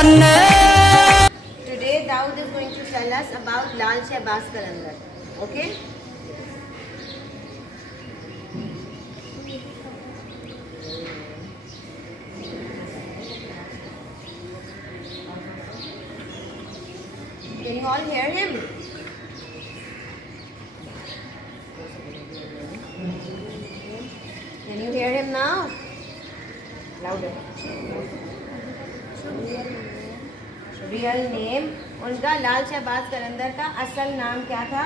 பொண்ணு. Today Daud is going to tell us about Lal Shehbaz Qalandar. Okay? Can you all hear him? Can you hear him now? Louder. Real name उनका लाल शहबाज कलंदर का असल नाम क्या था?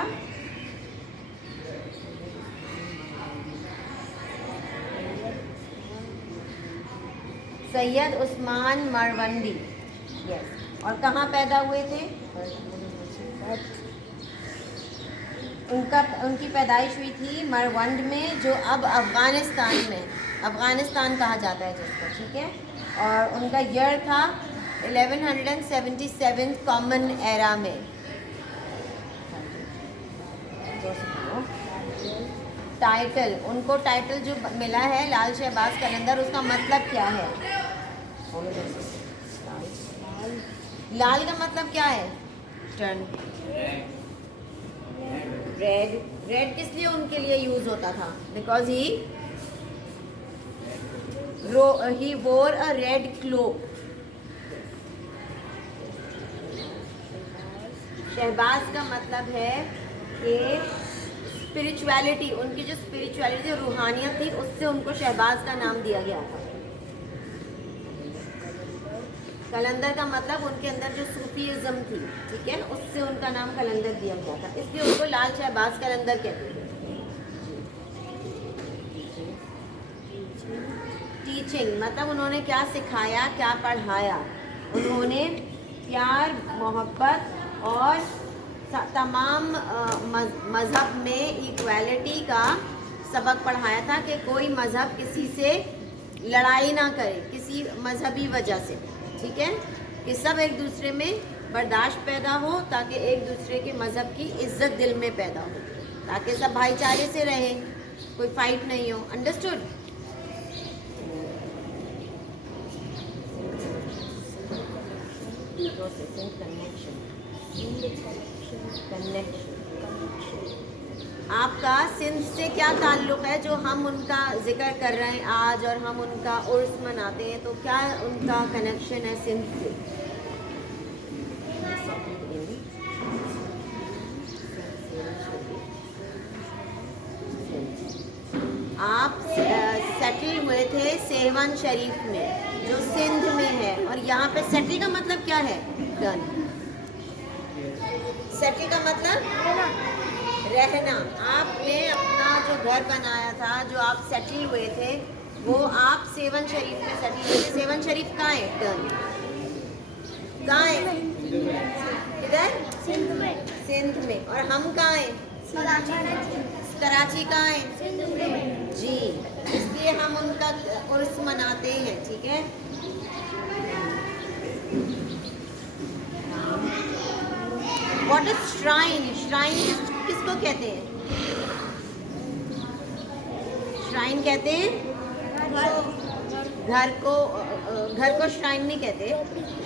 Syed Usman मरवंडी. Yes. और कहाँ पैदा हुए थे? उनकी पैदाइश हुई थी मरवंड में, जो अब अफ़गानिस्तान में, अफ़गानिस्तान कहा जाता है जिसको, ठीक है. और उनका ईयर था 1177 कॉमन एरा में. टाइटल, उनको टाइटल जो मिला है लाल शहबाज कलंदर, उसका मतलब क्या है? लाल का मतलब क्या है? टर्न. रेड. रेड किस लिए उनके लिए यूज होता था? बिकॉज ही वोर अ रेड क्लोक. शहबाज का मतलब है कि स्पिरिचुअलिटी, उनकी जो स्पिरिचुअलिटी, जो रूहानियत थी, उससे उनको शहबाज का नाम दिया गया था. कलंदर का मतलब उनके अंदर जो सूफीज़म थी, ठीक है, उससे उनका नाम कलंदर दिया गया था, इसलिए उनको लाल शहबाज कलंदर कहते थे. टीचिंग मतलब उन्होंने क्या सिखाया, क्या पढ़ाया? उन्होंने प्यार, मोहब्बत और तमाम मज़हब में इक्वालिटी का सबक पढ़ाया था कि कोई मज़हब किसी से लड़ाई ना करे किसी मजहबी वजह से, ठीक है, कि सब एक दूसरे में बर्दाश्त पैदा हो, ताकि एक दूसरे के मज़हब की इज्जत दिल में पैदा हो, ताकि सब भाईचारे से रहें, कोई फाइट नहीं हो. अंडरस्टूड? आपका सिंध से क्या ताल्लुक़ है, जो हम उनका जिक्र कर रहे हैं आज और हम उनका उर्स मनाते हैं, तो क्या उनका कनेक्शन है सिंध से? आप सेटल हुए थे सेहवन शरीफ में, जो सिंध में है, और यहाँ पे सेटल का मतलब क्या है? डन. सेटल का मतलब रहना. आपने अपना जो घर बनाया था, जो आप सेटल हुए थे, वो आप सेवन शरीफ में सेटल हुए थे. सेवन शरीफ कहाँ है? डन. कहाँ है? इधर सिंध में. और हम कहाँ हैं? कराची. कहाँ है? जी. इसलिए हम उनका उर्स मनाते हैं, ठीक है. What is shrine? श्राइन किसको कहते हैं? श्राइन कहते हैं घर को. घर को श्राइन नहीं कहते,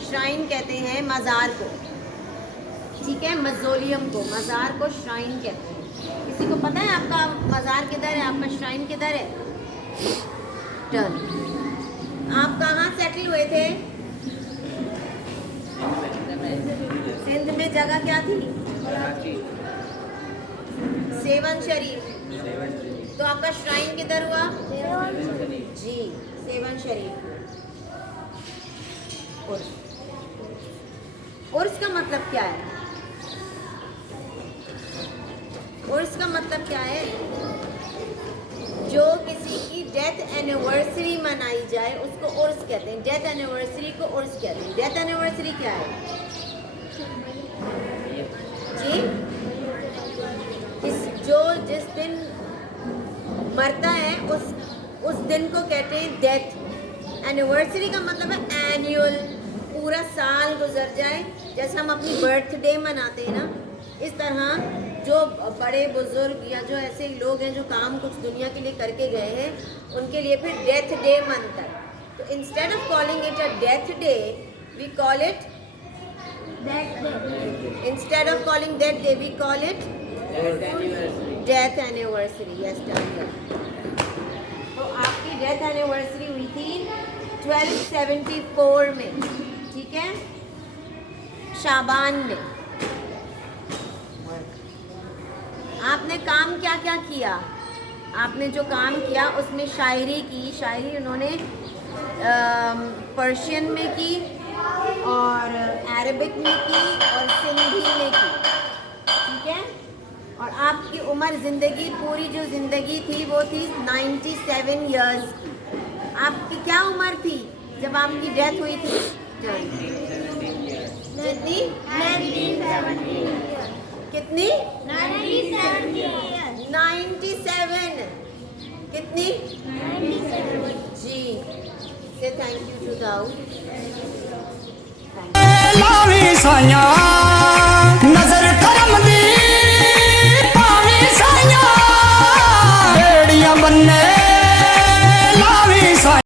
श्राइन कहते हैं मज़ार को, ठीक है, मज़ोलियम को. मज़ार को श्राइन कहते हैं. किसी को पता है आपका मज़ार किधर है, आपका श्राइन किधर है? टर्न. आप कहाँ सेटल हुए थे? सिंध में. जगह क्या थी? सेवन शरीफ. तो आपका श्राइन किधर हुआ? जी, सेवन शरीफ. उर्स का मतलब क्या है? उर्स का मतलब क्या है? जो किसी की डेथ एनिवर्सरी मनाई जाए उसको उर्स कहते हैं. डेथ एनिवर्सरी को उर्स कहते हैं. डेथ एनिवर्सरी क्या है जी? जिस दिन मरता है उस दिन को कहते हैं डेथ. एनिवर्सरी का मतलब है एनुअल, पूरा साल गुजर जाए. जैसे हम अपनी बर्थडे मनाते हैं ना, इस तरह जो बड़े बुजुर्ग या जो ऐसे लोग हैं जो काम कुछ दुनिया के लिए करके गए हैं, उनके लिए फिर डेथ डे मनता है. तो instead of calling it a death day, We call it, instead of calling that day, we call it death anniversary. Yes, done here. तो आपकी डेथ एनिवर्सरी हुई थी 1274 में, ठीक है, शाबान में। आपने काम क्या क्या किया? आपने जो काम किया उसमें शायरी की, शायरी उन्होंने पर्शियन में की और अरबिक में की और सिंधी में की, ठीक है। और आपकी उम्र ज़िंदगी, पूरी जो ज़िंदगी थी वो थी 97 इयर्स की। आपकी क्या उम्र थी जब आपकी डेथ हुई थी? कितनी? 97 कितनी? 97 जी। से थैंक यू टू दाऊद। लावी साया नजर करम दी पावी साया बेड़ियां बन्ने